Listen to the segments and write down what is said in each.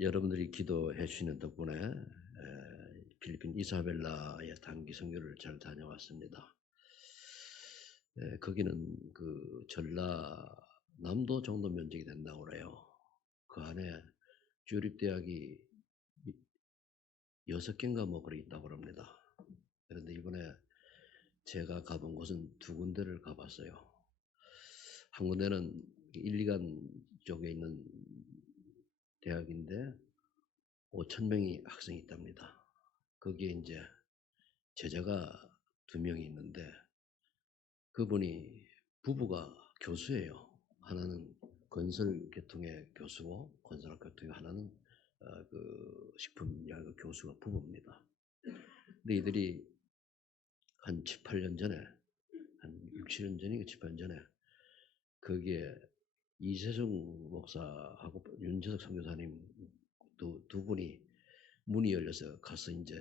여러분들이 기도해 주시는 덕분에 필리핀 이사벨라의 단기 선교를 잘 다녀왔습니다. 거기는 그 전라남도 정도 면적이 된다고 그래요. 그 안에 주립대학이 6개인가 뭐 그래 있다고 합니다. 그런데 이번에 제가 가본 곳은 2군데를 가봤어요. 한 군데는 1, 2간 쪽에 있는 대학인데 5,000명이 학생이 있답니다. 거기에 이제 제자가 2명이 있는데 그분이 부부가 교수예요. 하나는 건설계통의 교수고 건설학교통의 하나는 그 식품의학 교수가 부부입니다. 근데 이들이 한 7, 8년 전에 한 6, 7년 전인가 7, 8년 전에 거기에 이세종 목사하고 윤재석 선교사님 두 분이 문이 열려서 가서 이제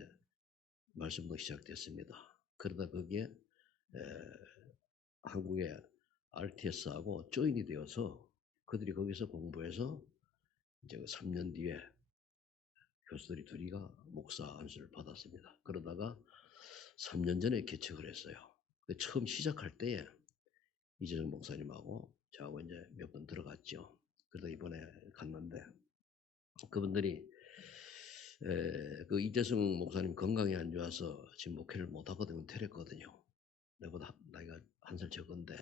말씀도 시작됐습니다. 그러다 거기에 한국의 RTS하고 조인이 되어서 그들이 거기서 공부해서 이제 3년 뒤에 교수들이 둘이가 목사 안수를 받았습니다. 그러다가 3년 전에 개척을 했어요. 처음 시작할 때에 이재정 목사님하고 저하고 이제 몇 번 들어갔죠. 그러다 이번에 갔는데 그분들이 그 이재성 목사님 건강이 안 좋아서 지금 목회를 못 하거든요. 퇴했거든요. 내보다 나이가 1살 적은데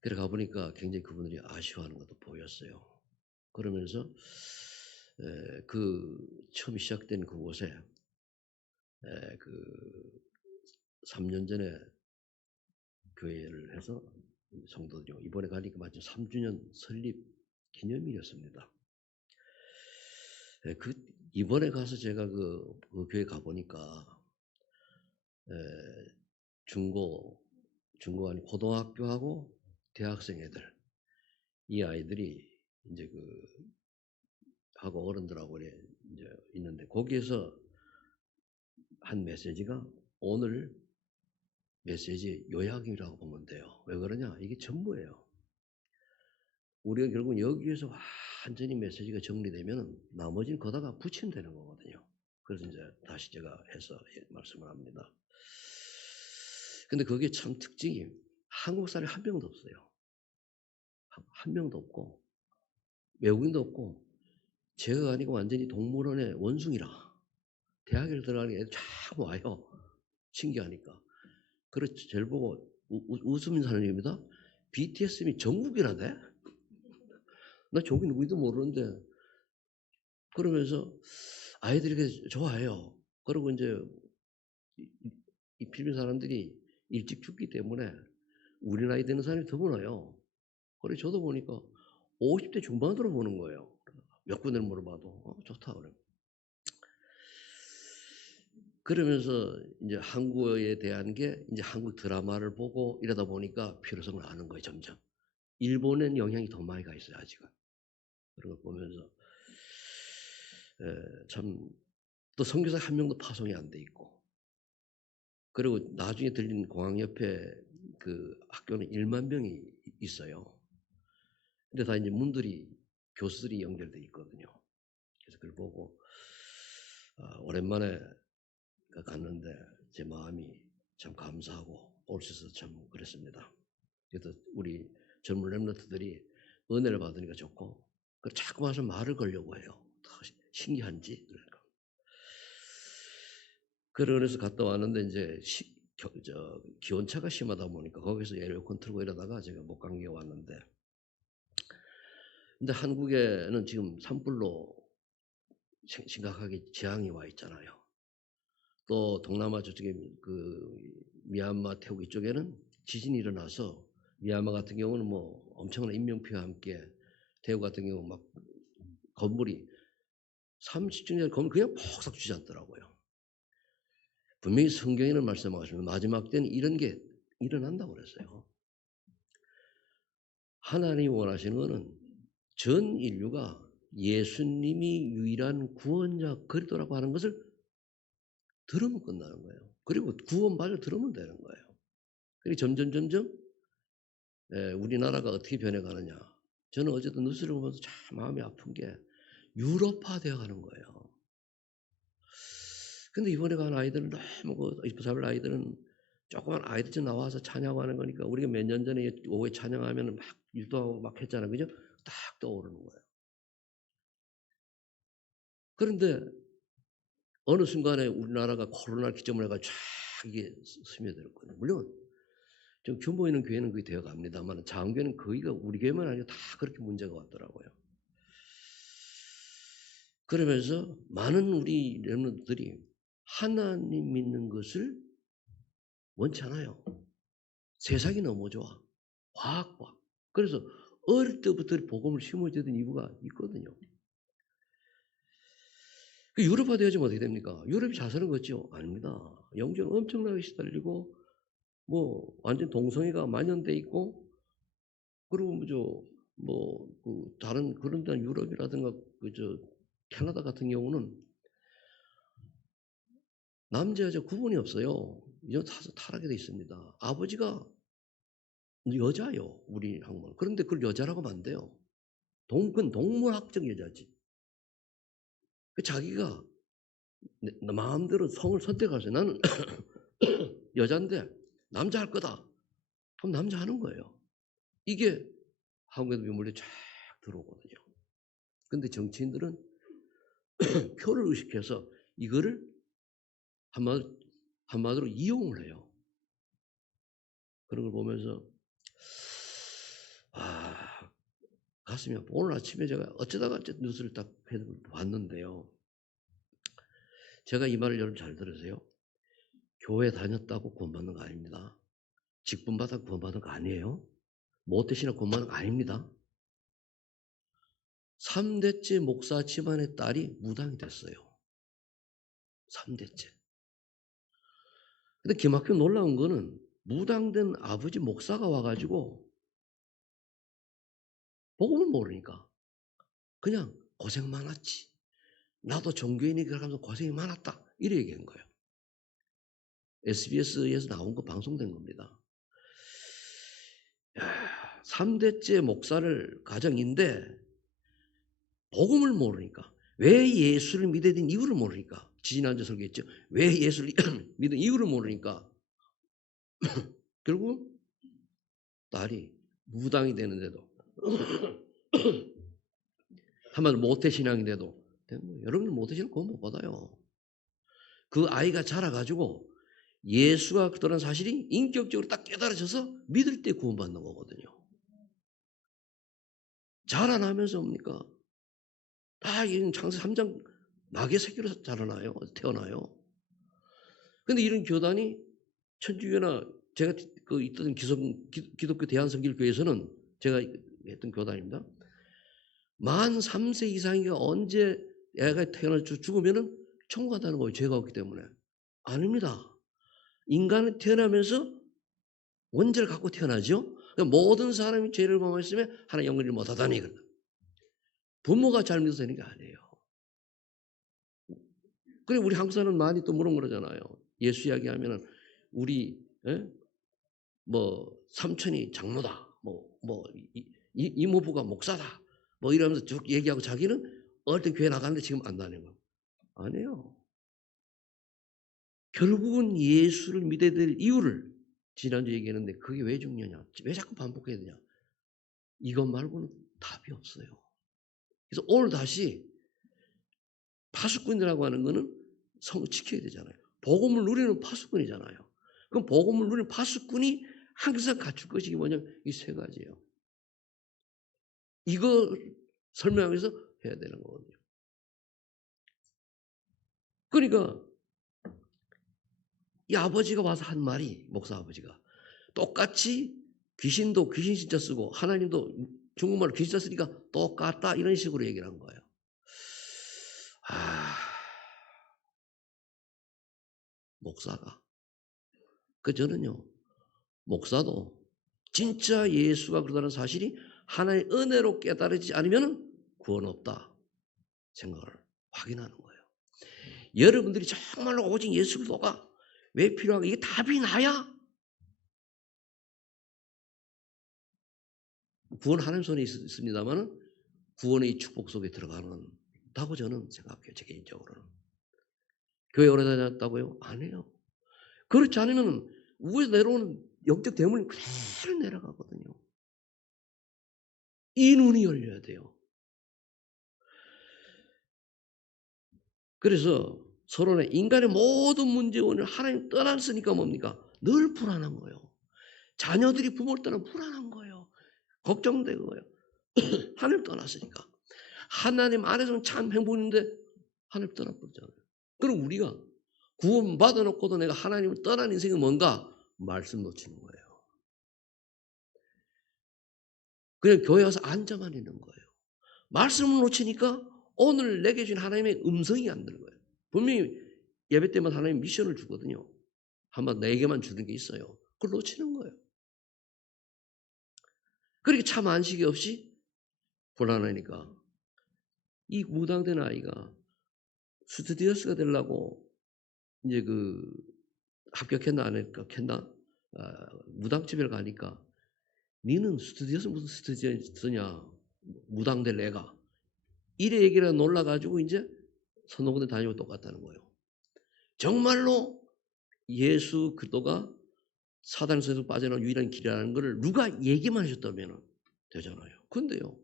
그래 가보니까 굉장히 그분들이 아쉬워하는 것도 보였어요. 그러면서 그 처음 시작된 그곳에 그 3년 전에 교회를 해서 성도들이 이번에 가니까 마침 3주년 설립 기념일이었습니다. 그 이번에 가서 제가 그 교회 가보니까 중고 아니 고등학교하고 대학생 애들 이 아이들이 이제 그 하고 어른들하고 이제 있는데 거기에서 한 메시지가 오늘 메시지 요약이라고 보면 돼요. 왜 그러냐? 이게 전부예요. 우리가 결국 여기에서 완전히 메시지가 정리되면 나머지는 거다가 붙이면 되는 거거든요. 그래서 이제 다시 제가 해서 말씀을 합니다. 근데 그게 참 특징이 한국 사람이 한 명도 없어요. 한 명도 없고 외국인도 없고 제가 아니고 완전히 동물원의 원숭이라 대학을 들어가는 애들 쫙 와요. 신기하니까. 그래서 저를 보고 웃으면서 하는 얘기입니다. BTS님이 전국이라대? 나 저기 누구인지도 모르는데 그러면서 아이들이 좋아해요. 그리고 이제 이 필리핀 사람들이 일찍 죽기 때문에 우리 나이 되는 사람이 더 많아요. 그래서 저도 보니까 50대 중반으로 보는 거예요. 몇 군데를 물어봐도 좋다 그래요. 그러면서 이제 한국에 대한 게 이제 한국 드라마를 보고 이러다 보니까 필요성을 아는 거예요, 점점. 일본엔 영향이 더 많이 가 있어요, 아직은. 그런 걸 보면서 참 또 선교사 한 명도 파송이 안 돼 있고 그리고 나중에 들린 공항 옆에 그 학교는 1만 명이 있어요. 근데 다 이제 문들이 교수들이 연결돼 있거든요. 그래서 그걸 보고 오랜만에 갔는데 제 마음이 참 감사하고 올 수 있어서 참 그랬습니다. 그래서 우리 젊은 랩런트들이 은혜를 받으니까 좋고 자꾸 와서 말을 걸려고 해요. 신기한지. 그래서 갔다 왔는데 이제 기온차가 심하다 보니까 거기서 에어컨 틀고 이러다가 제가 못 간 게 왔는데 근데 한국에는 지금 산불로 심각하게 재앙이 와 있잖아요. 또 동남아 저쪽에 그 미얀마, 태국 이쪽에는 지진이 일어나서 미얀마 같은 경우는 뭐 엄청난 인명피해와 함께 태국 같은 경우 막 건물이 30층짜리 건물 그냥 폭삭 주저앉더라고요. 분명히 성경에는 말씀하시면 마지막 때는 이런 게 일어난다고 그랬어요. 하나님이 원하시는 것은 전 인류가 예수님이 유일한 구원자 그리스도라고 하는 것을 들으면 끝나는 거예요. 그리고 구원받을 들으면 되는 거예요. 그리고 점점 우리나라가 어떻게 변해가느냐. 저는 어쨌든 뉴스를 보면서 참 마음이 아픈 게 유럽화되어 가는 거예요. 근데 이번에 간 아이들은 너무 그 이스라엘 아이들은 조그만 아이들처럼 나와서 찬양하는 거니까 우리가 몇 년 전에 오후에 찬양하면은 막 유도하고 막 했잖아요. 그죠? 딱 떠오르는 거예요. 그런데 어느 순간에 우리나라가 코로나 기점을 해가 쫙 이게 스며들었거든요. 물론 좀 규모 있는 교회는 그게 되어 갑니다만 작은 교회는 거의가 우리 교회만 아니고 다 그렇게 문제가 왔더라고요. 그러면서 많은 우리 렘넌트들이 하나님 믿는 것을 원치 않아요. 세상이 너무 좋아. 과학과. 그래서 어릴 때부터 복음을 심어주던 이유가 있거든요. 그 유럽화 되어지면 어떻게 됩니까? 유럽이 잘 사는 거죠? 아닙니다. 영적으로 엄청나게 시달리고 뭐 완전 동성애가 만연돼 있고 그리고 그 다른 그런 데는 유럽이라든가 캐나다 같은 경우는 남자 여자 구분이 없어요. 이제 타락이 돼 있습니다. 아버지가 여자요, 우리 학문. 그런데 그걸 여자라고 하면 안 돼요. 그건 동물학적 여자지. 그 자기가 마음대로 성을 선택하세요. 나는 여잔데 남자 할 거다. 그럼 남자 하는 거예요. 이게 한국에도 매물에 쫙 들어오거든요. 근데 정치인들은 표를 의식해서 이거를 한마디로 이용을 해요. 그런 걸 보면서 가슴이 아파. 오늘 아침에 제가 어쩌다가 뉴스를 딱 봤는데요. 제가 이 말을 여러분 잘 들으세요. 교회 다녔다고 구원받는 거 아닙니다. 직분 받아 구원받는 거 아니에요. 모태신앙 구원받는 거 아닙니다. 3대째 목사 집안의 딸이 무당이 됐어요. 3대째. 근데 기막히게 놀라운 거는 무당된 아버지 목사가 와가지고 복음을 모르니까 그냥 고생 많았지. 나도 종교인이니까 하면서 고생이 많았다. 이래 얘기한 거예요. SBS에서 나온 거 방송된 겁니다. 3대째 목사를 가정인데 복음을 모르니까 왜 예수를 믿어야 되는 이유를 모르니까 지난주 설교했죠. 왜 예수를 믿은 이유를 모르니까 결국 딸이 무당이 되는데도 한마디로 모태신앙인데도 여러분들 모태신앙 구원 못 받아요. 그 아이가 자라가지고 예수가 그런 사실이 인격적으로 딱 깨달아져서 믿을 때 구원받는 거거든요. 자라나면서 뭡니까? 다 이런 창세 3장 낙의 새끼로 자라나요. 태어나요. 근데 이런 교단이 천주교나 제가 그 있던 기독교 대한성길교회에서는 제가 했던 교단입니다. 만 3세 이상이 언제 애가 태어나 죽으면은 천국 간다는 거예요. 죄가 없기 때문에. 아닙니다. 인간은 태어나면서 원죄를 갖고 태어나죠. 그러니까 모든 사람이 죄를 범했으면 하나님 영광을 못하다니. 부모가 잘못해서 되는 게 아니에요. 그리고 우리 한국 사람은 많이 또 물은 그러잖아요. 예수 이야기하면은 우리 삼촌이 장로다. 이모부가 목사다. 이러면서 쭉 얘기하고 자기는 어릴 때 교회 나가는데 지금 안 다니고. 아니에요. 결국은 예수를 믿어야 될 이유를 지난주 얘기했는데 그게 왜 중요하냐? 왜 자꾸 반복해야 되냐? 이것 말고는 답이 없어요. 그래서 오늘 다시 파수꾼이라고 하는 거는 성을 지켜야 되잖아요. 복음을 누리는 파수꾼이잖아요. 그럼 복음을 누리는 파수꾼이 항상 갖출 것이 뭐냐면 이 세 가지예요. 이거 설명해서 해야 되는 거거든요. 그러니까 이 아버지가 와서 한 말이 목사 아버지가 똑같이 귀신도 귀신 진짜 쓰고 하나님도 중국말로 귀신 진짜 쓰니까 똑같다 이런 식으로 얘기를 한 거예요. 목사가 저는요 목사도 진짜 예수가 그러다는 사실이 하나의 은혜로 깨달아지지 않으면 구원 없다 생각을 확인하는 거예요. 여러분들이 정말로 오직 예수 그리스도가 왜 필요한가? 이게 답이 나야 구원 하나님 손에 있습니다만 구원의 축복 속에 들어가는 좋다고 저는 생각해요. 제 개인적으로는. 교회 오래 다녔다고요? 아니에요. 그렇지 않으면 위에서 내려오는 영적 대문이 그대로 내려가거든요. 이 눈이 열려야 돼요. 그래서 서론에 인간의 모든 문제 원인을 하나님 떠났으니까 뭡니까? 늘 불안한 거예요. 자녀들이 부모를 떠나면 불안한 거예요. 걱정되고요. 하나님 떠났으니까. 하나님 안에서는 참 행복인데 하나님 떠나버리잖아요. 그럼 우리가 구원 받아놓고도 내가 하나님을 떠난 인생이 뭔가? 말씀 놓치는 거예요. 그냥 교회 와서 앉아만 있는 거예요. 말씀을 놓치니까 오늘 내게 주신 하나님의 음성이 안 들는 거예요. 분명히 예배 때마다 하나님 미션을 주거든요. 한번 내게만 주는 게 있어요. 그걸 놓치는 거예요. 그렇게 참 안식이 없이 불안하니까 이 무당된 아이가 스튜디오스가 되려고 이제 합격했나 안 합격했나 무당집에 가니까 니는 스튜디오스 무슨 스튜디오스냐 무당될 애가 이래 얘기를 놀라가지고 이제 선호군대 다니고 똑같다는 거예요. 정말로 예수 그리스도가 사단에서 빠져나온 유일한 길이라는 것을 누가 얘기만 해줬다면 되잖아요. 근데요.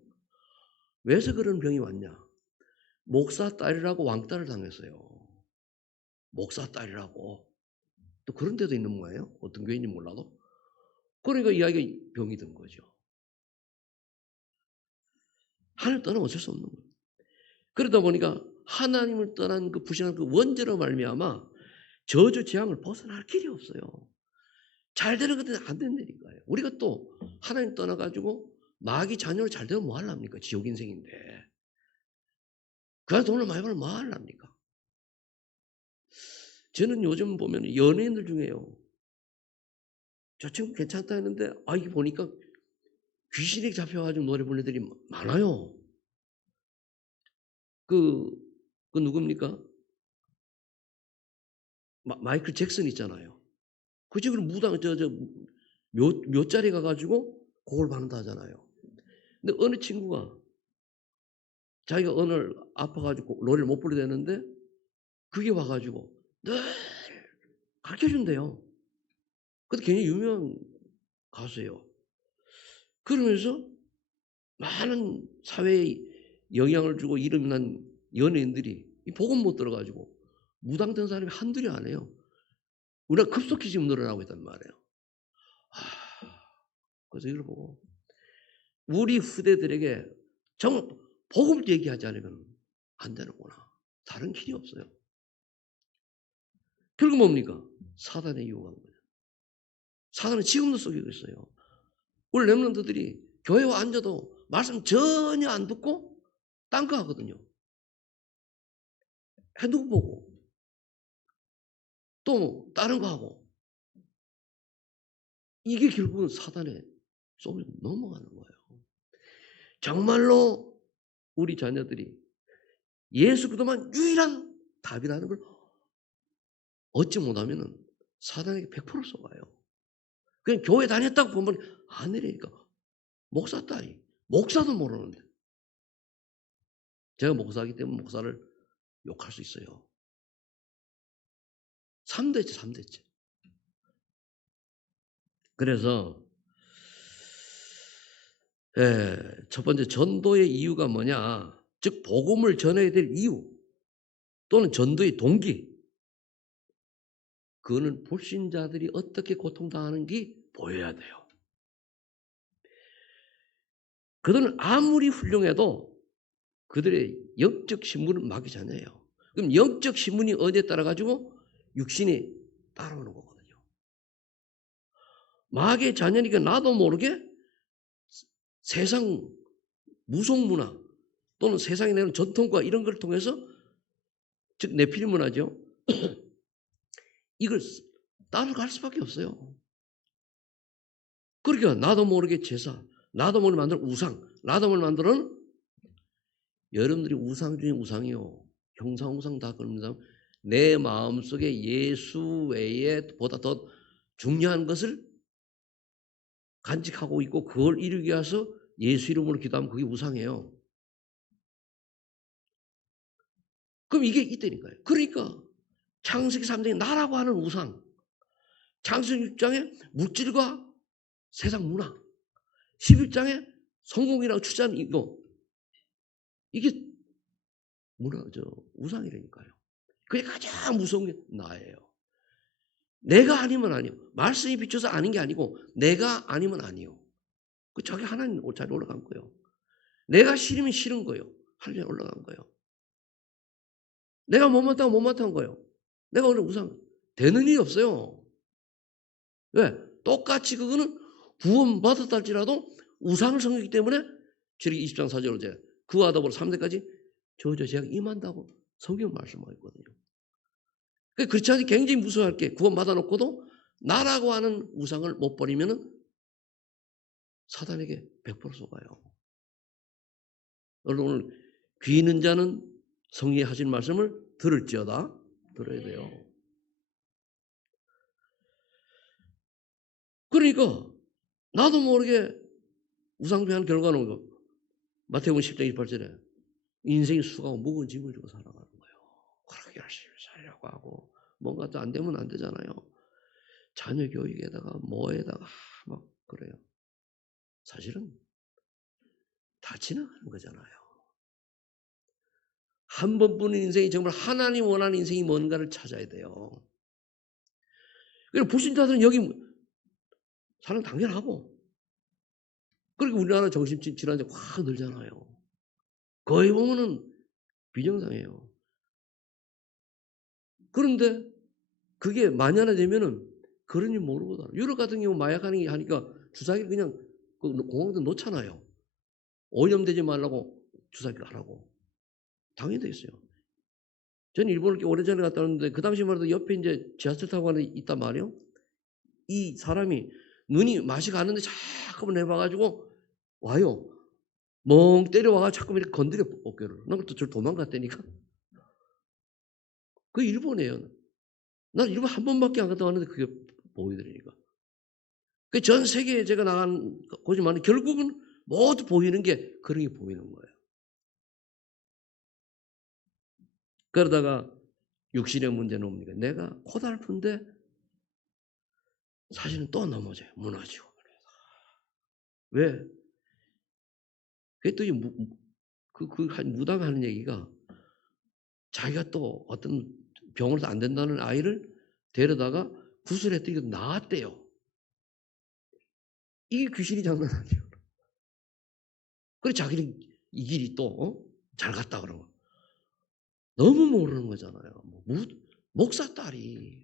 왜서 그런 병이 왔냐? 목사 딸이라고 왕따를 당했어요. 목사 딸이라고. 또 그런 데도 있는 거예요. 어떤 교인지 몰라도. 그러니까 이야기가 병이 든 거죠. 하나님 떠나면 어쩔 수 없는 거예요. 그러다 보니까 하나님을 떠난 그 불신한 그 원죄로 말미암아 저주 재앙을 벗어날 길이 없어요. 잘 되는 것들은 안 된다니까요. 우리가 또 하나님 떠나가지고 마귀 자녀로 잘 되면 뭐 하랍니까? 지옥 인생인데. 그 돈을 많이 벌면 뭐 하랍니까? 저는 요즘 보면 연예인들 중에요. 저 친구 괜찮다 했는데 이게 보니까 귀신에 잡혀가지고 노래 부르는 애들이 많아요. 그 누굽니까? 마이클 잭슨 있잖아요. 그 지금 무당 묘자리 가가지고 그걸 받는다 하잖아요. 근데 어느 친구가 자기가 오늘 아파가지고 노래를 못 부르게 되는데 그게 와가지고 늘 가르쳐준대요. 근데 굉장히 유명한 가수예요. 그러면서 많은 사회에 영향을 주고 이름이 난 연예인들이 이 복음 못 들어가지고 무당된 사람이 한둘이 아니에요. 우리가 급속히 지금 늘어나고 있단 말이에요. 그래서 이걸 보고 우리 후대들에게 정말 복음을 얘기하지 않으면 안 되는구나. 다른 길이 없어요. 결국 뭡니까? 사단의 유혹한 거예요. 사단은 지금도 속이고 있어요. 우리 렘넌트들이 교회 와 앉아도 말씀 전혀 안 듣고 딴 거 하거든요. 핸드폰 보고 또 다른 거 하고 이게 결국은 사단의 속에 넘어가는 거예요. 정말로 우리 자녀들이 예수 그리스도만 유일한 답이라는 걸 얻지 못하면은 사단에게 100% 속아요. 그냥 교회 다녔다고 보면 아니라니까. 목사 딸이 목사도 모르는데 제가 목사이기 때문에 목사를 욕할 수 있어요. 3대째 3대째. 그래서 첫 번째 전도의 이유가 뭐냐? 즉 복음을 전해야 될 이유 또는 전도의 동기. 그거는 불신자들이 어떻게 고통당하는지 보여야 돼요. 그들은 아무리 훌륭해도 그들의 영적 신분은 마귀 자녀예요. 그럼 영적 신분이 어디에 따라 가지고 육신이 따라오는 거거든요. 마귀의 자녀니까 나도 모르게 세상 무속 문화 또는 세상에 내는 전통과 이런 걸 통해서 즉 네피림 문화죠. 이걸 따라갈 수밖에 없어요. 그러니까 나도 모르게 제사, 나도 모르게 만드는 우상, 나도 모르게 만드는 여러분들이 우상 중에 우상이요. 형상우상 다 그럽니다. 내 마음속에 예수 외에 보다 더 중요한 것을 간직하고 있고 그걸 이루기 위해서 예수 이름으로 기도하면 그게 우상이에요. 그럼 이게 있다니까요. 그러니까 창세기 3장에 나라고 하는 우상, 창세기 6장에 물질과 세상 문화, 11장에 성공이라고 추자는 이게 우상이라니까요. 그게 가장 무서운 게 나예요. 내가 아니면 아니요. 말씀이 비춰서 아닌 게 아니고 내가 아니면 아니요. 그 저기 하나님 자리에 올라간 거예요. 내가 싫으면 싫은 거예요. 하나님 올라간 거예요. 내가 못마땅하면 못마땅한 거예요. 내가 오늘 우상 되는 일이 없어요. 왜? 똑같이 그거는 구원받았다 할지라도 우상을 섬기기 때문에 저기 20장 4절로 이제 그와 더불어 3대까지 저저 제가 임한다고 성경 말씀하고 있거든요. 그렇지 않으면 굉장히 무서워할 게 구원받아 놓고도 나라고 하는 우상을 못 버리면은 사단에게 100% 속아요. 오늘 귀 있는 자는 성령이 하신 말씀을 들을지어다. 들어야 돼요. 그러니까 나도 모르게 우상숭배한 결과는 거. 마태복음 10장 28절에 인생이 수고하고 무거운 짐을 지고 살아가는 거예요. 그렇게 열심히 살려고 하고 뭔가 또 안 되면 안 되잖아요. 자녀 교육에다가 뭐에다가 막 그래요. 사실은 다 지나가는 거잖아요. 한 번뿐인 인생이 정말 하나님 원하는 인생이 뭔가를 찾아야 돼요. 그리고 불신자들은 여기 사는 당연하고 그리고 우리나라 정신질환이 확 늘잖아요. 거의 보면은 비정상이에요. 그런데 그게 만연해 되면은 그러니 모르거든. 유럽 같은 경우 마약하는 게 하니까 주사기를 그냥 그 공항에 놓잖아요. 오염되지 말라고 주사기를 하라고. 당연히 돼 있어요. 저는 일본을 오래전에 갔다 왔는데 그 당시만 해도 옆에 이제 지하철 타고 가는 있단 말이에요. 이 사람이 눈이 맛이 가는데 자꾸만 해봐가지고 와요. 멍 때려와가 자꾸 이렇게 건드려 어깨를. 난 그때 저 도망갔다니까. 그 일본이에요. 난 일본 한 번밖에 안 갔다 왔는데 그게 보이더라니까. 그 전 세계에 제가 나간 곳이만 결국은 모두 보이는 게 그런 게 보이는 거예요. 그러다가 육신의 문제는 뭡니까? 내가 고달픈데 사실은 또 넘어져요. 무너지고. 왜? 그게 또 무당 하는 얘기가 자기가 또 어떤 병으로도 안 된다는 아이를 데려다가 구슬했더니 이거 나았대요. 이게 귀신이 장난 아니에요. 그래 자기는 이 길이 또 잘 갔다 그러고 너무 모르는 거잖아요. 목사 딸이.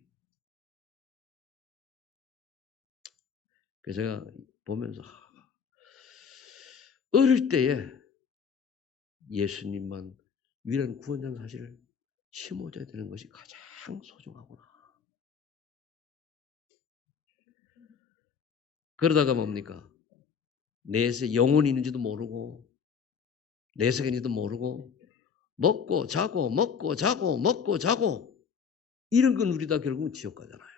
그래서 제가 보면서 어릴 때에 예수님만 유일한 구원자 사실을 심어줘야 되는 것이 가장 소중하구나. 그러다가 뭡니까? 내세 영혼이 있는지도 모르고 내세가 있는지도 모르고 먹고 자고 먹고 자고 먹고 자고 이런 건 누리다 결국은 지옥 가잖아요.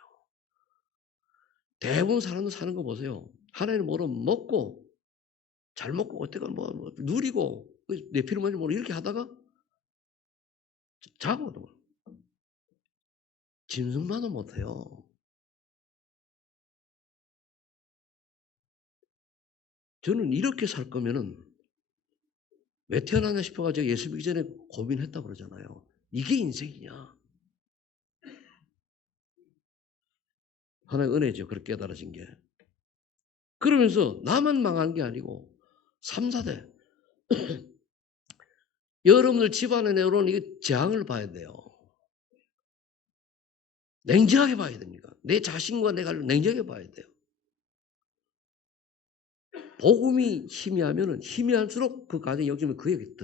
대부분 사람들 사는 거 보세요. 하나님 모르면 먹고 잘 먹고 어때가 뭐 누리고 내 피를 뭔지 모르고 이렇게 하다가 자고 짐승만도 못해요. 저는 이렇게 살 거면은 왜 태어나냐 싶어가지고 예수 믿기 전에 고민했다고 그러잖아요. 이게 인생이냐. 하나의 은혜죠. 그렇게 깨달아진 게. 그러면서 나만 망한 게 아니고 3, 4대 여러분들 집안에 내려온 이게 재앙을 봐야 돼요. 냉정하게 봐야 됩니다. 내 자신과 내가 냉정하게 봐야 돼요. 복음이 희미하면은 희미할수록 그 가정이 여기면 그에게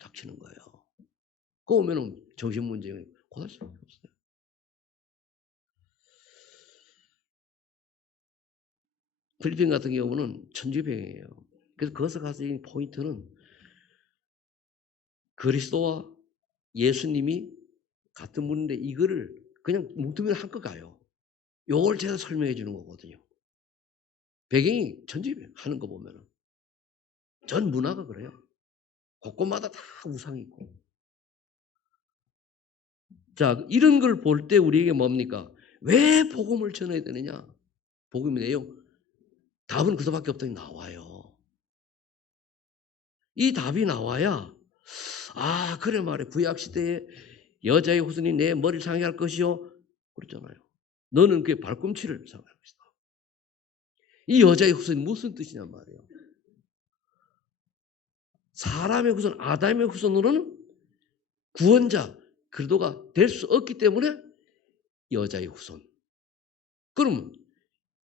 닥치는 거예요. 그 오면은 정신 문제가 고날 수밖에 없어요. 필리핀 같은 경우는 천주병이에요. 그래서 거기서 가서 이 포인트는 그리스도와 예수님이 같은 분인데 이거를 그냥 뭉뚱이를 한껏 가요. 요걸 제가 설명해 주는 거거든요. 배경이 천주병 하는 거 보면은 전 문화가 그래요. 곳곳마다 다 우상이 있고 자, 이런 걸 볼 때 우리에게 뭡니까? 왜 복음을 전해야 되느냐? 복음의 내용. 답은 그 수밖에 없다니 나와요. 이 답이 나와야 아, 그래 말해. 구약 시대에 여자의 후손이 내 머리를 상해할 것이요. 그랬잖아요. 너는 그의 발꿈치를 상할 것이다. 이 여자의 후손이 무슨 뜻이냔 말이에요. 사람의 후손, 아담의 후손으로는 구원자, 그리스도가 될 수 없기 때문에 여자의 후손. 그럼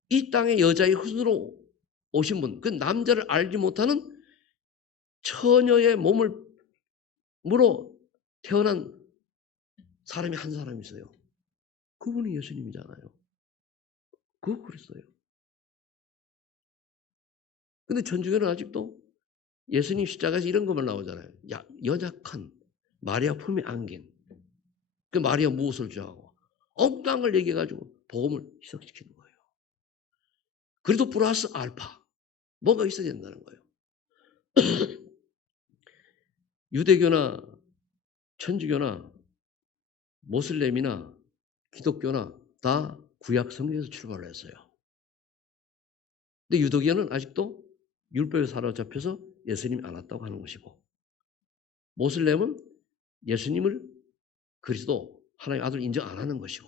이 땅에 여자의 후손으로 오신 분, 그 남자를 알지 못하는 처녀의 몸으로 태어난 사람이 한 사람이 있어요. 그분이 예수님이잖아요. 그거 그랬어요. 근데 천주교는 아직도 예수님 십자가에서 이런 것만 나오잖아요. 연약한 마리아 품에 안긴 그 마리아 무엇을 주하고 엉뚱한 걸 얘기해가지고 복음을 희석시키는 거예요. 그래도 플러스 알파 뭐가 있어야 된다는 거예요. 유대교나 천주교나 모슬렘이나 기독교나 다 구약 성경에서 출발을 했어요. 근데 유대교는 아직도 율법에 사로잡혀서 예수님이 안 왔다고 하는 것이고, 모슬렘은 예수님을 그리스도 하나님의 아들을 인정 안 하는 것이고,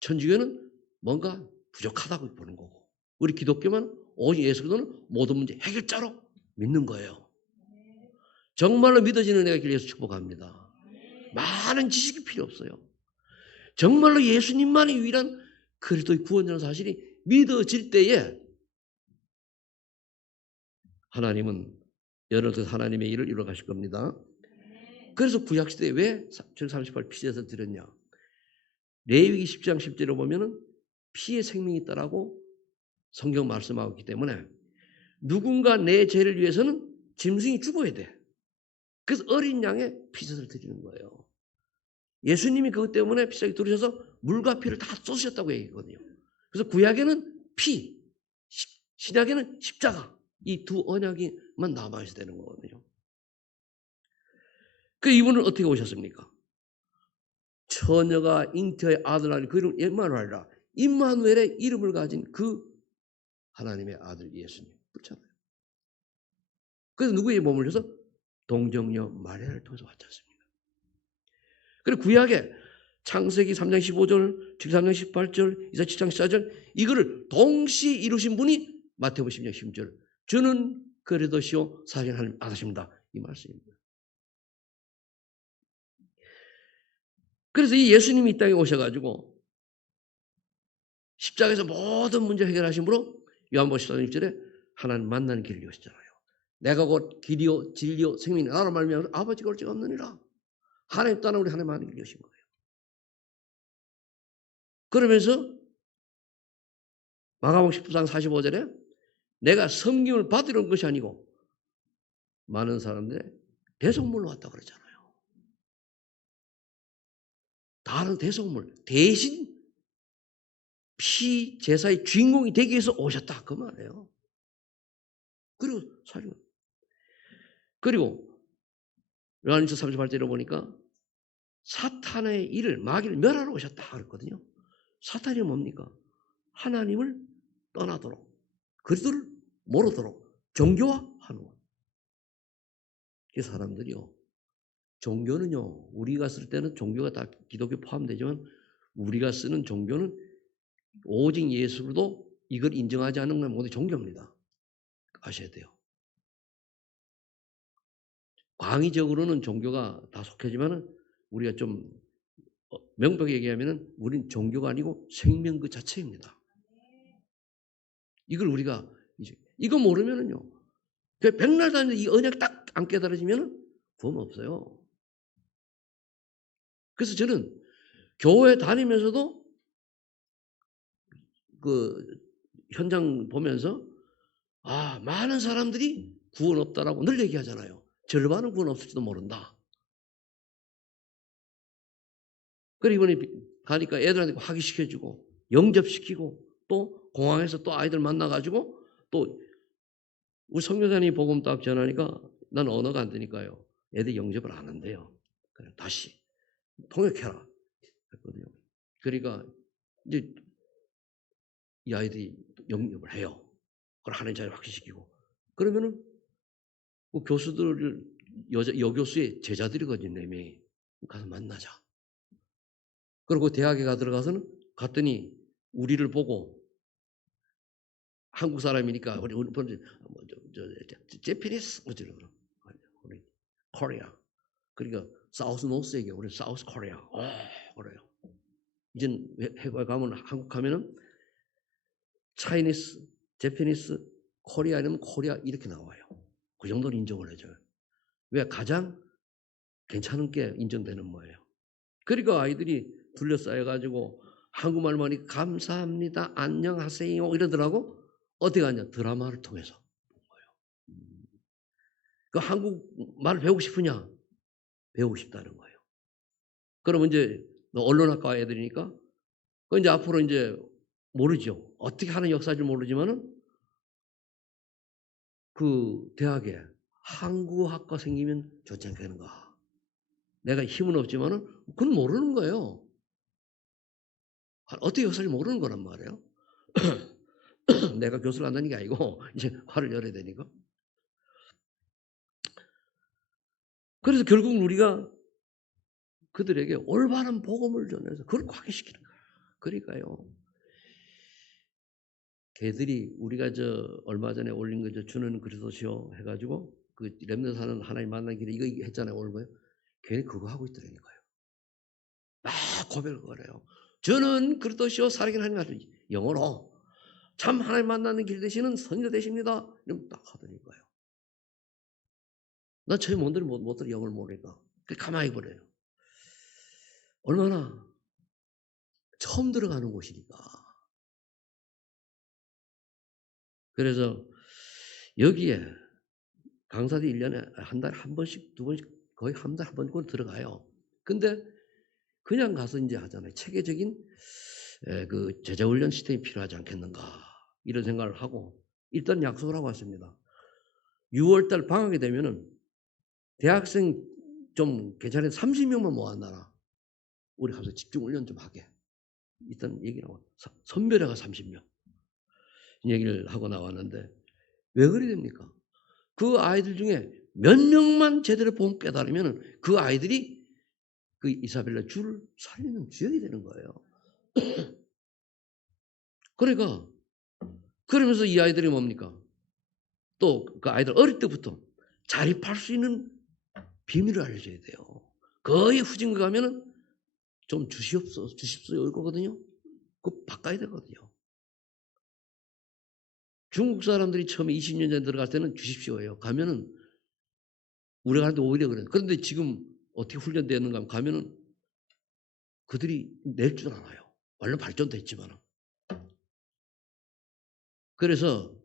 천주교는 뭔가 부족하다고 보는 거고, 우리 기독교만 오직 예수 그리스도는 모든 문제 해결자로 믿는 거예요. 정말로 믿어지는 은혜가 있기를 예수 축복합니다. 많은 지식이 필요 없어요. 정말로 예수님만이 유일한 그리스도의 구원자라는 사실이 믿어질 때에 하나님은 여러분 하나님의 일을 이루어 가실 겁니다. 그래서 구약시대에 왜 38 피제에서 드렸냐. 레위기 10장 10절에 보면은 피에 생명이 있다라고 성경 말씀하고 있기 때문에 누군가 내 죄를 위해서는 짐승이 죽어야 돼. 그래서 어린 양의 피제를 드리는 거예요. 예수님이 그것 때문에 피자기 들으셔서 물과 피를 다 쏟으셨다고 얘기했거든요. 그래서 구약에는 피, 신약에는 십자가 이 두 언약이만 남아있어야 되는 거거든요. 그 이분은 어떻게 오셨습니까? 처녀가 잉태의 아들 아니 그 이름 임마누엘이라 임마누엘의 이름을 가진 그 하나님의 아들 예수님 그렇잖아요. 그래서 누구의 몸을 줘서 동정녀 마리아를 통해서 왔지 않습니까? 그리고 구약에 창세기 3장 15절, 3장 18절, 이사 7장 14절 이거를 동시에 이루신 분이 마태복음 10장 10절 저는 그리스도시요 살아계신 하나님 아드십니다. 이 말씀입니다. 그래서 이 예수님이 이 땅에 오셔가지고 십자가에서 모든 문제 해결하신 분으로 요한복음 14장 6절에 하나님 만나는 길을 여셨잖아요. 내가 곧 길이요 진리요 생명이 나로 말미암아 아버지가 올 적 없느니라. 하나님 떠나 우리 하나님 만나는 길을 여신 거예요. 그러면서 마가복음 10장 45절에 내가 섬김을 받으러 온 것이 아니고 많은 사람들의 대속물로 왔다 그러잖아요. 다른 대속물 대신 피 제사의 주인공이 되기 위해서 오셨다 그 말이에요. 그리고 사실 그리고 요한일서 38절에 보니까 사탄의 일을 마귀를 멸하러 오셨다 그랬거든요. 사탄이 뭡니까? 하나님을 떠나도록 그리스도를 모르도록 종교화하는 것. 이 사람들이요. 종교는요. 우리가 쓸 때는 종교가 다 기독교 포함되지만 우리가 쓰는 종교는 오직 예수로도 이걸 인정하지 않는 건 모두 종교입니다. 아셔야 돼요. 광의적으로는 종교가 다 속해지만은 우리가 좀 명백하게 얘기하면은 우린 종교가 아니고 생명 그 자체입니다. 이걸 우리가 이거 모르면은요. 백날 다니는데 이 언약 딱 안 깨달아지면은 구원 없어요. 그래서 저는 교회 다니면서도 그 현장 보면서 아 많은 사람들이 구원 없다라고 늘 얘기하잖아요. 절반은 구원 없을지도 모른다. 그리고 이번에 가니까 애들한테 학위시켜주고 영접시키고 또 공항에서 또 아이들 만나가지고 또 우리 성교사님이 복음 딱 전하니까 난 언어가 안 되니까요. 애들 영접을 안 한대요. 그래 다시 통역해라. 했거든요. 그러니까 이제 이 아이들이 영접을 해요. 그걸 하나님 자리를 확신시키고. 그러면은 그 교수들을 여교수의 제자들이거든요, 4명이. 가서 만나자. 그리고 대학에 들어가서는 갔더니 우리를 보고 한국 사람이니까 우리 번지 제피니스 어쩌고 우리 코리아. 그러니까 사우스 노스 얘기 우리 사우스 코리아. 그래요. 이젠 해외 가면 한국 가면은 차이니스, 제피니스, 코리아 이러면 코리아 이렇게 나와요. 그 정도로 인정을 해줘요. 왜? 가장 괜찮은 게 인정되는 거예요. 그러니까 아이들이 둘러싸여가지고 한국말만 하니까 감사합니다, 안녕하세요 이러더라고. 어떻게 하냐? 드라마를 통해서 본 거예요. 그 한국말을 배우고 싶으냐? 배우고 싶다는 거예요. 그러면 이제 언론학과 애들이니까 그 이제 앞으로 이제 모르죠. 어떻게 하는 역사인지 모르지만은 그 대학에 한국학과 생기면 좋지 않겠는가. 내가 힘은 없지만은 그건 모르는 거예요. 어떻게 역사를 모르는 거란 말이에요. 내가 교수를 한다는 게 아니고 이제 화를 열어야 되니까. 그래서 결국 우리가 그들에게 올바른 복음을 전해서 그걸 확인시키는 거예요. 그러니까요. 걔들이 우리가 얼마 전에 올린 거 주는 그리스도시요 해가지고 그 렘넌트 사는 하나님 만난 길에 이거 했잖아요. 오늘 거요. 괜히 그거 하고 있더라니까요. 막 고백을 거래요. 저는 그리스도시요 살아계신 하나님 같은 영어로 참 하나님 만나는 길 되시는 선지자 되십니다. 이러면 딱 하더니까요. 나 저희 뭔들 못 들어 영어를 모르니까. 가만히 버려요. 얼마나 처음 들어가는 곳이니까. 그래서 여기에 강사들이 1년에 한 달에 한 번씩, 2번씩 거의 한 달에 한 번꼴 들어가요. 근데 그냥 가서 이제 하잖아요. 체계적인 그 제자훈련 시스템이 필요하지 않겠는가. 이런 생각을 하고 일단 약속을 하고 왔습니다. 6월 달 방학이 되면은 대학생 좀 괜찮은 30명만 모아놔라. 우리 가서 집중훈련 좀 하게. 일단 얘기를 하고 선별회가 30명. 얘기를 하고 나왔는데 왜 그래 됩니까? 그 아이들 중에 몇 명만 제대로 복음 깨달으면 그 아이들이 그 이사벨라 주를 살리는 주역이 되는 거예요. 그러니까 그러면서 이 아이들이 뭡니까? 또 그 아이들 어릴 때부터 자립할 수 있는 비밀을 알려줘야 돼요. 거의 후진국 가면은 좀 주십시오 이거거든요. 그거 바꿔야 되거든요. 중국 사람들이 처음에 20년 전에 들어갈 때는 주십시오예요. 가면은 우리가 하는데 오히려 그래요. 그런데 지금 어떻게 훈련되는가 하면 가면은 그들이 낼 줄 알아요. 물론 발전도 했지만은. 그래서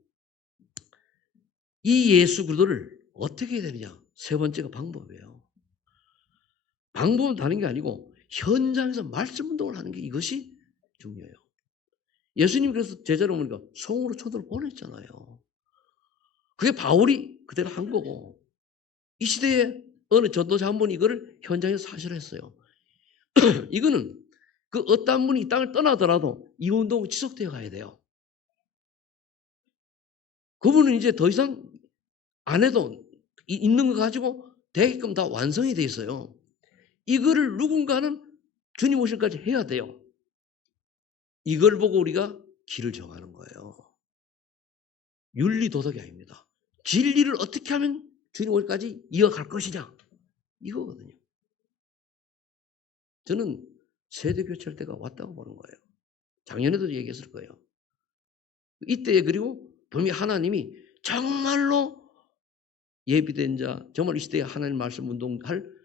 이 예수 그리스도를 어떻게 해야 되느냐? 세 번째가 방법이에요. 방법은 다른 게 아니고 현장에서 말씀 운동을 하는 게 이것이 중요해요. 예수님 그래서 제자로 보니까 성으로 초대를 보냈잖아요. 그게 바울이 그대로 한 거고 이 시대에 어느 전도자 한 분이 이거를 현장에서 사실했어요. 이거는 그 어떤 분이 이 땅을 떠나더라도 이 운동은 지속되어 가야 돼요. 그분은 이제 더 이상 안 해도 있는 거 가지고 되게끔 다 완성이 돼 있어요. 이거를 누군가는 주님 오실 때까지 해야 돼요. 이걸 보고 우리가 길을 정하는 거예요. 윤리 도덕이 아닙니다. 진리를 어떻게 하면 주님 올 때까지 이어갈 것이냐 이거거든요. 저는 세대 교체할 때가 왔다고 보는 거예요. 작년에도 얘기했을 거예요. 이때에 그리고 분명히 하나님이 정말로 예비된 자, 정말 이 시대에 하나님 말씀 운동할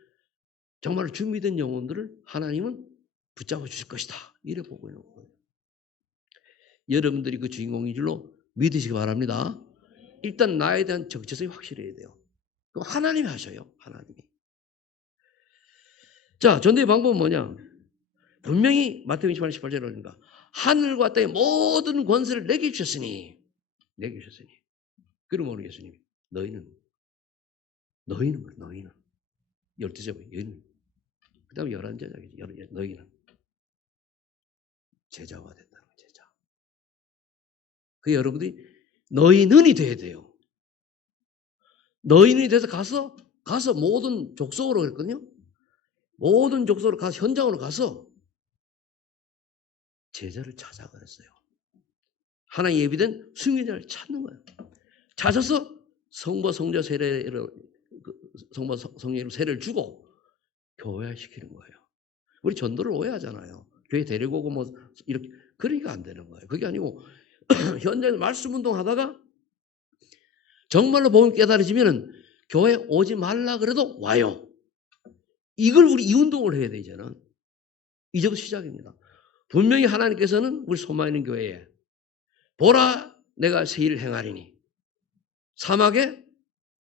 정말 준비된 영혼들을 하나님은 붙잡아 주실 것이다. 이래 보고 있는 거예요. 여러분들이 그 주인공인 줄로 믿으시기 바랍니다. 일단 나에 대한 정체성이 확실해야 돼요. 그럼 하나님이 하셔요. 하나님이. 자, 전도의 방법은 뭐냐? 분명히 마태복음 28장 18절에 그러니까 하늘과 땅의 모든 권세를 내게 주셨으니 그러면 우리 예수님이 너희는 12제자 너희는 그 다음에 11제자겠지. 너희는 제자화 된다는 거예요. 제자. 그 여러분들이 너희는이 돼야 돼요. 너희는이 돼서 가서 모든 족속으로 그랬거든요. 모든 족속으로 가서 현장으로 가서 제자를 찾아 그랬어요. 하나님 예비된 순교자를 찾는 거예요. 찾아서 성부 성자 세례를 성부 성령 세례를 주고 교회화시키는 거예요. 우리 전도를 오해하잖아요. 교회 데리고 오고 뭐 이렇게 그러니까 안 되는 거예요. 그게 아니고 현장에서 말씀 운동하다가 정말로 복음 깨달아지면은 교회 오지 말라 그래도 와요. 이걸 우리 이 운동을 해야 돼 이제는. 이제부터 시작입니다. 분명히 하나님께서는 우리 소망 있는 교회에 보라 내가 새 일을 행하리니 사막에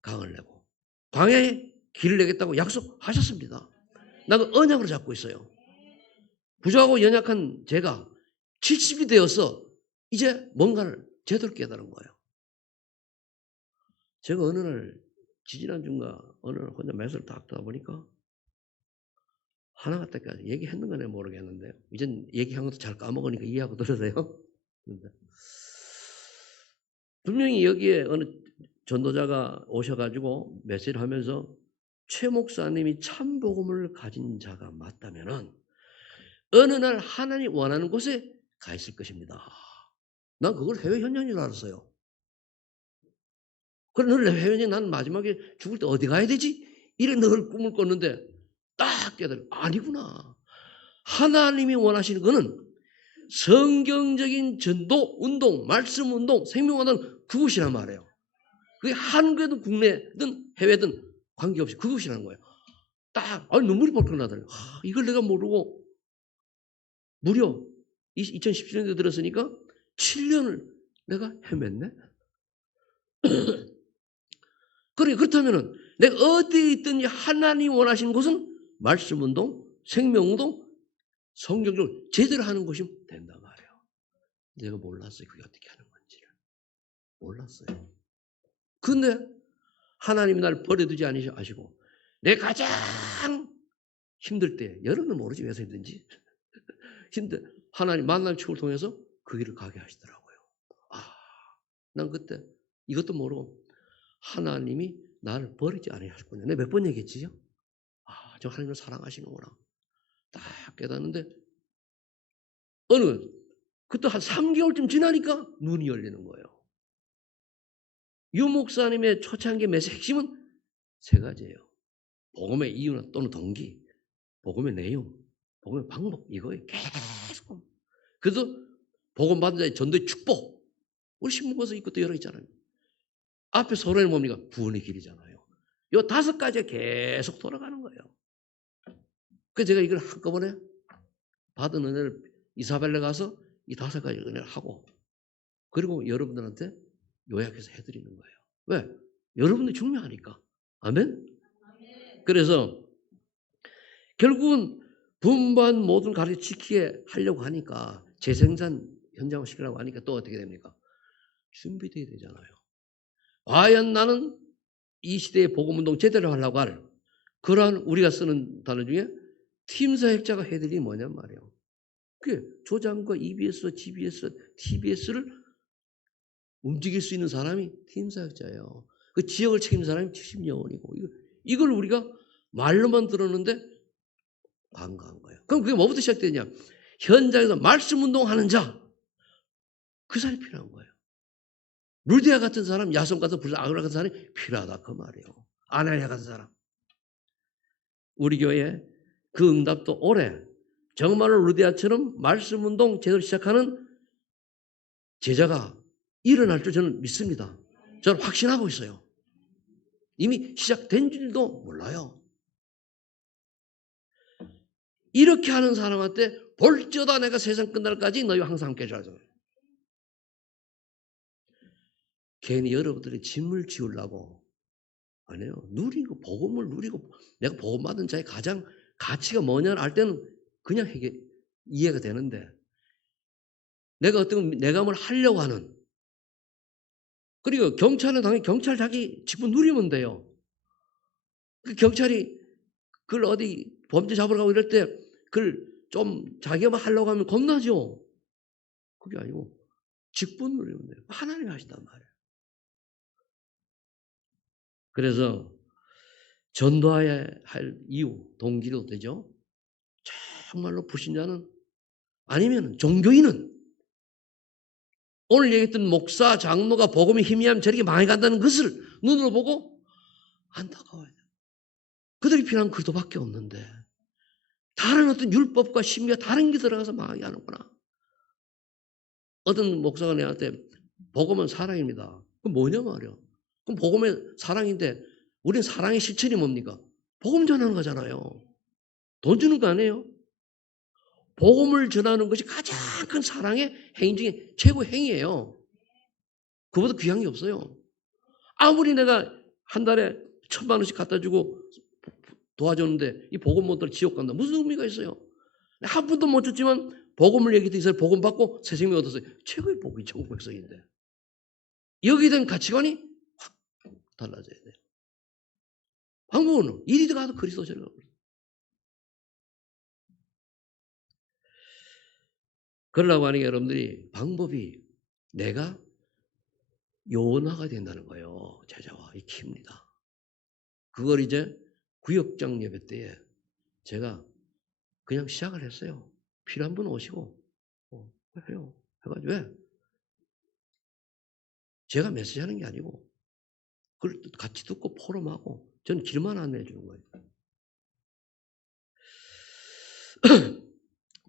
강을 내고 광야에 길을 내겠다고 약속하셨습니다. 나 그 언약으로 잡고 있어요. 부족하고 연약한 제가 70이 되어서 이제 뭔가를 제대로 깨달은 거예요. 제가 어느 날 지지난주인가 어느 날 혼자 매수를 딱 하다 보니까 하나가 딱 얘기했는가 내가 모르겠는데요. 이젠 얘기한 것도 잘 까먹으니까 이해하고 들으세요. 분명히 여기에 어느 전도자가 오셔가지고 메시지를 하면서 최 목사님이 참 복음을 가진 자가 맞다면은 어느 날 하나님 원하는 곳에 가 있을 것입니다. 난 그걸 해외 현장인 줄 알았어요. 그래 늘 해외 현장 난 마지막에 죽을 때 어디 가야 되지? 이래 늘 꿈을 꿨는데 딱 깨달아 아니구나. 하나님이 원하시는 거는 성경적인 전도 운동, 말씀 운동, 생명 운동 그것이란 말이에요. 그게 한국에든 국내든 해외든 관계없이 그것이라는 거예요. 딱 눈물이 벌컥 나더라고요. 이걸 내가 모르고 무려 2017년도에 들었으니까 7년을 내가 헤맸네. 그래 그렇다면은 내가 어디에 있든지 하나님 원하시는 곳은 말씀 운동, 생명 운동, 성경적으로 제대로 하는 것이 된단 말이에요. 내가 몰랐어요. 그게 어떻게 하는 건지를. 몰랐어요. 근데 하나님이 날 버려두지 않으시고 내 가장 힘들 때 여러분은 모르지 왜 힘든지 힘들 하나님 만남 축을 통해서 그 길을 가게 하시더라고요. 난 그때 이것도 모르고 하나님이 나를 버리지 않으셨군요. 내가 몇 번 얘기했지요? 저 하나님을 사랑하시는구나. 딱 깨닫는데 그때 한 3개월쯤 지나니까 눈이 열리는 거예요. 유 목사님의 초창기 메시지 핵심은 세 가지예요. 복음의 이유나 또는 동기, 복음의 내용, 복음의 방법 이거에 계속. 그래서 복음 받은 자의 전도의 축복. 우리 신문고서 이것도 열어 있잖아요. 앞에 소론이 뭡니까? 구원의 길이잖아요. 이 5가지가 계속 돌아가는 거예요. 그래서 제가 이걸 한꺼번에 받은 은혜를 이사벨레 가서 이 5가지 은혜를 하고 그리고 여러분들한테 요약해서 해드리는 거예요. 왜? 여러분들이 중요하니까. 아멘? 그래서 결국은 분반 모든 가르쳐 지키게 하려고 하니까 재생산 현장을 시키려고 하니까 또 어떻게 됩니까? 준비돼야 되잖아요. 과연 나는 이 시대의 복음운동 제대로 하려고 할 그러한 우리가 쓰는 단어 중에 팀사역자가 해야 될 일이 뭐냔 말이에요. 그게 조장과 EBS, GBS, TBS를 움직일 수 있는 사람이 팀사역자예요. 그 지역을 책임진 사람이 70여원이고 이걸 우리가 말로만 들었는데 간과한 거예요. 그럼 그게 뭐부터 시작되냐? 현장에서 말씀 운동하는 자, 그 사람이 필요한 거예요. 루디아 같은 사람, 야손 같은 아그라 같은 사람이 필요하다 그 말이에요. 아나니아 같은 사람. 우리 교회 그 응답도 올해 정말로 루디아처럼 말씀 운동 제대로 시작하는 제자가 일어날 줄 저는 믿습니다. 저는 확신하고 있어요. 이미 시작된 줄도 몰라요. 이렇게 하는 사람한테 볼지어다 내가 세상 끝날까지 너희와 항상 함께 해줘야 하잖아요. 괜히 여러분들이 짐을 지우려고 안 해요. 복음을 누리고 내가 복음 받은 자의 가장 가치가 뭐냐 알 때는 그냥 이해가 되는데 내가 어떤 내감을 하려고 하는 그리고 경찰은 당연히 경찰 자기 직분 누리면 돼요. 그 경찰이 그걸 어디 범죄 잡으러 가고 이럴 때 그걸 좀 자기가 하려고 하면 겁나죠. 그게 아니고 직분 누리면 돼요. 하나님이 하신단 말이에요. 그래서 전도해야 할 이유, 동기도 되죠. 정말로 불신자는 아니면 종교인은 오늘 얘기했던 목사, 장로가 복음이 희미하면 저렇게 망해간다는 것을 눈으로 보고 안타까워야 돼요. 그들이 필요한 그리스도밖에 없는데 다른 어떤 율법과 신비가 다른 게 들어가서 망하게 하는구나. 어떤 목사가 내한테 복음은 사랑입니다. 그럼 뭐냐 말이야. 그럼 복음의 사랑인데 우리는 사랑의 실천이 뭡니까? 복음 전하는 거잖아요. 돈 주는 거 아니에요? 복음을 전하는 것이 가장 큰 사랑의 행위 중에 최고 행위예요. 그보다 귀한 게 없어요. 아무리 내가 한 달에 1,000만 원씩 갖다 주고 도와줬는데 이 복음 못 들어 지옥 간다. 무슨 의미가 있어요? 한 푼도 못 줬지만 복음을 얘기해서 이 사람이 복음 받고 새 생명 얻었어요. 최고의 복이 천국 백성인데. 여기에 대한 가치관이 확 달라져야 돼요. 방법은 이리 가도 그리스도처럼. 그러려고 하는 게 여러분들이 방법이 내가 요원화가 된다는 거예요. 제자와 이 키입니다. 그걸 이제 구역장 예배 때에 제가 그냥 시작을 했어요. 필요한 분 오시고 해요. 해가지고 왜? 제가 메시지하는 게 아니고 그걸 같이 듣고 포럼하고 저는 길만 안내해 주는 거예요.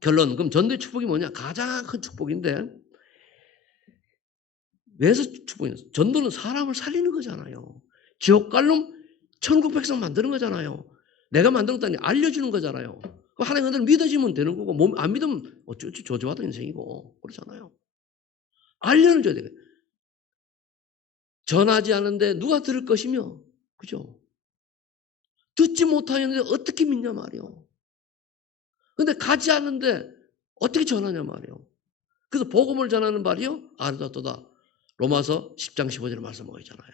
결론. 그럼 전도의 축복이 뭐냐? 가장 큰 축복인데 왜서 축복이냐? 전도는 사람을 살리는 거잖아요. 지옥 갈 놈 천국 백성 만드는 거잖아요. 내가 만든 것도 아니고 알려주는 거잖아요. 하나님 은혜를 믿어지면 되는 거고 안 믿으면 어쩌지 저주받은 인생이고 그렇잖아요. 알려줘야 돼요. 전하지 않은데 누가 들을 것이며 그죠? 듣지 못하는데 어떻게 믿냐 말이요. 근데 가지 않는데 어떻게 전하냐 말이요. 그래서 복음을 전하는 말이요. 아르다토다. 로마서 10장 15절에 말씀하고 있잖아요.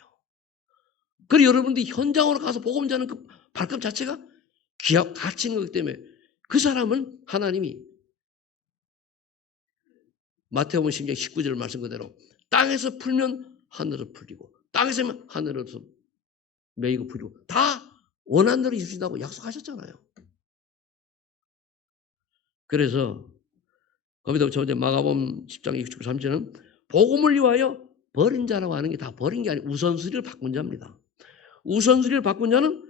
그리고 여러분들이 현장으로 가서 복음 전하는 그 발걸음 자체가 귀하고 가치 있는 거기 때문에 그 사람은 하나님이 마태복음 10장 19절 말씀 그대로 땅에서 풀면 하늘로 풀리고 땅에서 하면 하늘로서 매이고 풀리고 다 원하는 대로 이루신다고 약속하셨잖아요. 그래서 거기다 저 마가복음 10장 63절은 복음을 위하여 버린 자라고 하는 게 다 버린 게 아니고 우선순위를 바꾼 자입니다. 우선순위를 바꾼 자는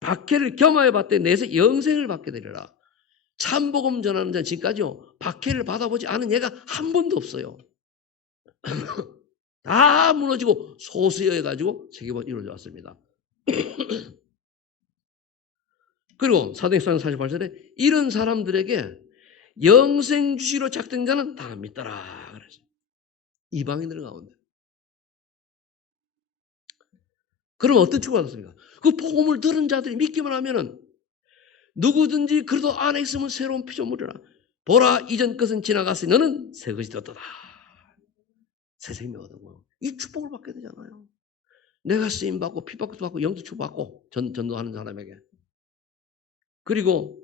박해를 겸하여 받되 내세 영생을 받게 되리라. 참복음 전하는 자는 지금까지요 박해를 받아보지 않은 예가 한 번도 없어요. 다 무너지고 소수여가지고 세계번 이루어져 왔습니다. 그리고 사도행전 48절에 이런 사람들에게 영생 주시로 작된 자는 다 믿더라. 그래서 이방인들 가운데. 그러면 어떤 축복을 받았습니까? 그 복음을 들은 자들이 믿기만 하면은 누구든지 그래도 안에 있으면 새로운 피조물이라. 보라 이전 것은 지나갔으니 너는 새 것이 되었다. 새 생명 얻고 이 축복을 받게 되잖아요. 내가 쓰임 받고 피 받고 받고 영도 축복받고 전도하는 사람에게. 그리고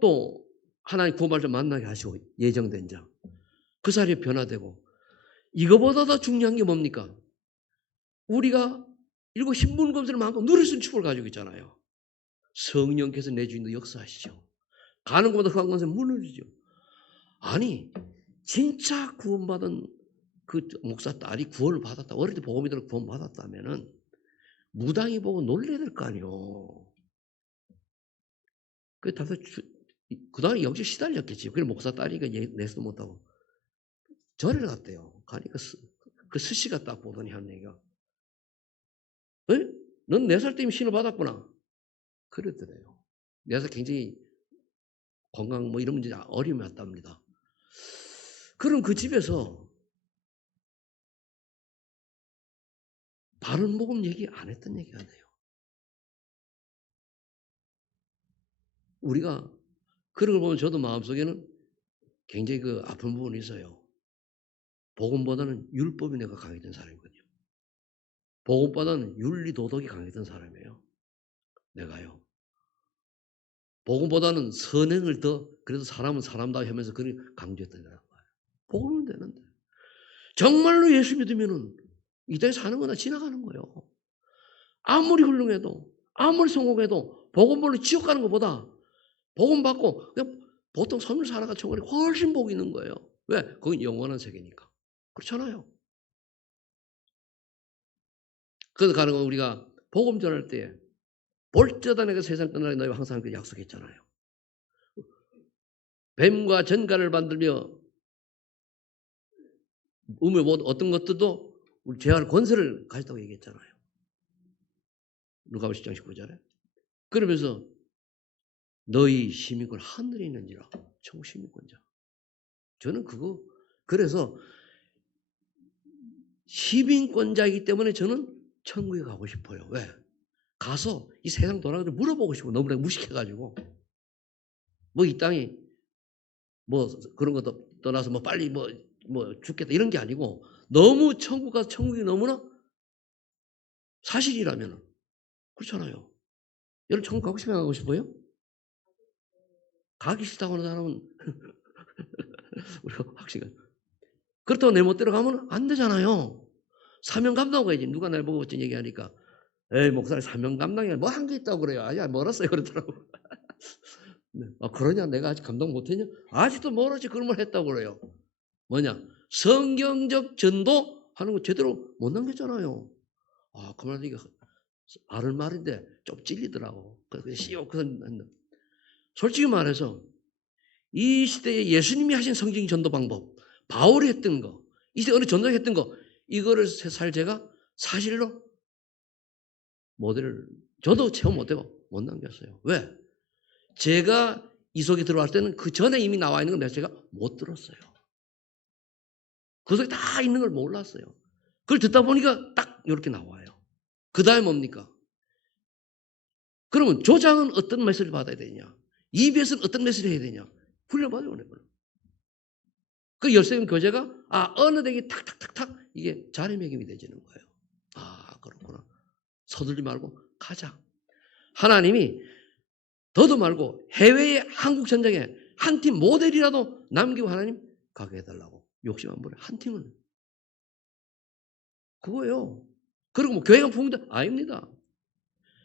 또 하나님 구원받을 때 만나게 하시고 예정된 자. 그 자리에 변화되고 이거보다 더 중요한 게 뭡니까? 우리가 일곱 신분 검사를 많고 누릴 수 있는 축복을 가지고 있잖아요. 성령께서 내 주인도 역사하시죠. 가는 곳마다 그 한관세 무너지죠. 아니 진짜 구원받은 그 목사 딸이 구원을 받았다. 어릴 때 복음이 들어 구원 받았다면은 무당이 보고 놀래야 될 거 아니요. 그 다들 그다음에 영적 시달렸겠지. 그래 목사 딸이가 내수도 못하고 절을 갔대요. 가니까 그 스시가 딱 보더니 한 얘기가, 넌 4살 때면 신을 받았구나. 그랬더래요. 4살 굉장히 건강 뭐 이런 문제 어려움이 왔답니다. 그럼 그 집에서 바른 복음 얘기 안 했던 얘기 아니에요. 우리가 그런 걸 보면 저도 마음속에는 굉장히 그 아픈 부분이 있어요. 복음보다는 율법이 내가 강했던 사람이거든요. 복음보다는 윤리 도덕이 강했던 사람이에요. 내가요. 복음보다는 선행을 더 그래도 사람은 사람다 하면서 그걸 강조했던 거예요. 복음은 되는데. 정말로 예수 믿으면은 이 땅에 사는 거나 지나가는 거예요. 아무리 훌륭해도, 아무리 성공해도 복음으로 지옥 가는 것보다 복음 받고 그냥 보통 삶을 살아가 천국이 훨씬 복이 있는 거예요. 왜? 거긴 영원한 세계니까. 그렇잖아요. 그래서 가는 건 우리가 복음 전할 때 볼쩌다 내가 세상 끝나게 너희와 항상 그 약속했잖아요. 뱀과 전갈을 만들며 우물 못 어떤 것들도 우리 제할 권세를 가졌다고 얘기했잖아요. 누가복음 10장 19절에. 그러면서 너희 시민권 하늘에 있는지라. 천국 시민권자. 저는 그거 그래서 시민권자이기 때문에 저는 천국에 가고 싶어요. 왜? 가서 이 세상 돌아가서 물어보고 싶어. 너무나 무식해가지고 뭐 이 땅이 뭐 그런 것도 떠나서 뭐 빨리 뭐 죽겠다 이런 게 아니고 너무 천국 가서 천국이 너무나 사실이라면 그렇잖아요. 여러분 천국 가고 싶어요? 가고 싶어요? 가기 싫다고 하는 사람은 우리가 확신을 그렇다고 내 멋대로 가면 안 되잖아요. 사명 감당하고 가야지. 누가 날 보고 어쩐 얘기하니까 에이 목사님 사명 감당이 뭐 한 게 있다고 그래요. 아야 멀었어요 그러더라고. 네. 아 그러냐 내가 아직 감당 못했냐? 아직도 멀었지 그런 말 했다고 그래요. 뭐냐 성경적 전도하는 거 제대로 못 남겼잖아요. 아 그 말 이게 바른 말인데 좀 찔리더라고. 그래서 씨오 그런 솔직히 말해서 이 시대에 예수님이 하신 성경 전도 방법, 바울이 했던 거, 이 시대 어느 전도가 했던 거 이거를 살 제가 사실로 모델을 저도 체험 못하고 못 남겼어요. 왜? 제가 이 속에 들어갈 때는 그 전에 이미 나와 있는 걸 제가 못 들었어요. 그 속에 다 있는 걸 몰랐어요. 그걸 듣다 보니까 딱 이렇게 나와요. 그 다음에 뭡니까? 그러면 조장은 어떤 메시지를 받아야 되냐? EBS는 어떤 메시지를 해야 되냐? 훈련받아요. 그 열쇠는 교재가 어느 데기 탁탁탁탁 이게 자리매김이 되지는 거예요. 아 그렇구나. 서둘지 말고 가자. 하나님이 더도 말고 해외의 한국 전쟁에 한 팀 모델이라도 남기고 하나님 가게 해달라고 욕심 안 부려. 한 팀은 그거예요. 그리고 뭐 교회가 부흥다 아닙니다.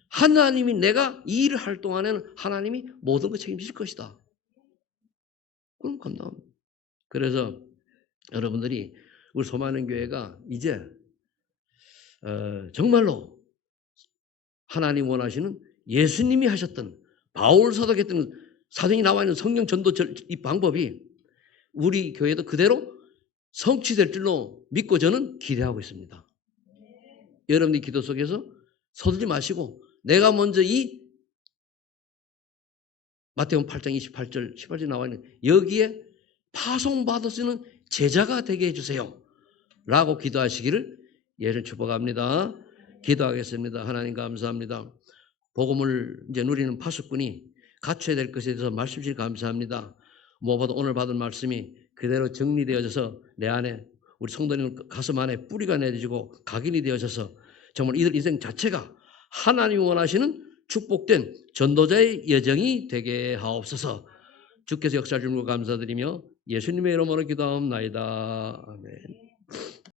하나님이 내가 이 일을 할 동안에는 하나님이 모든 걸 책임지실 것이다. 그럼 감당합니다. 그래서 여러분들이 우리 소만원 교회가 이제 정말로 하나님 원하시는 예수님이 하셨던 바울 사도했던 사도행전이 나와 있는 성령 전도 이 방법이 우리 교회도 그대로 성취될 줄로 믿고 저는 기대하고 있습니다. 여러분들 기도 속에서 서두지 마시고 내가 먼저 이 마태복음 8장 28절 18절 나와 있는 여기에 파송받을 수 있는 제자가 되게 해주세요. 라고 기도하시기를 예를 축복합니다. 기도하겠습니다. 하나님 감사합니다. 복음을 이제 누리는 파수꾼이 갖춰야 될 것에 대해서 말씀 주시기 감사합니다. 무엇보다 오늘 받은 말씀이 그대로 정리되어져서 내 안에 우리 성도님 가슴 안에 뿌리가 내려지고 각인이 되어져서 정말 이들 인생 자체가 하나님이 원하시는 축복된 전도자의 여정이 되게 하옵소서. 주께서 역사해 주는 것 감사드리며 예수님의 이름으로 기도하옵나이다. 아멘.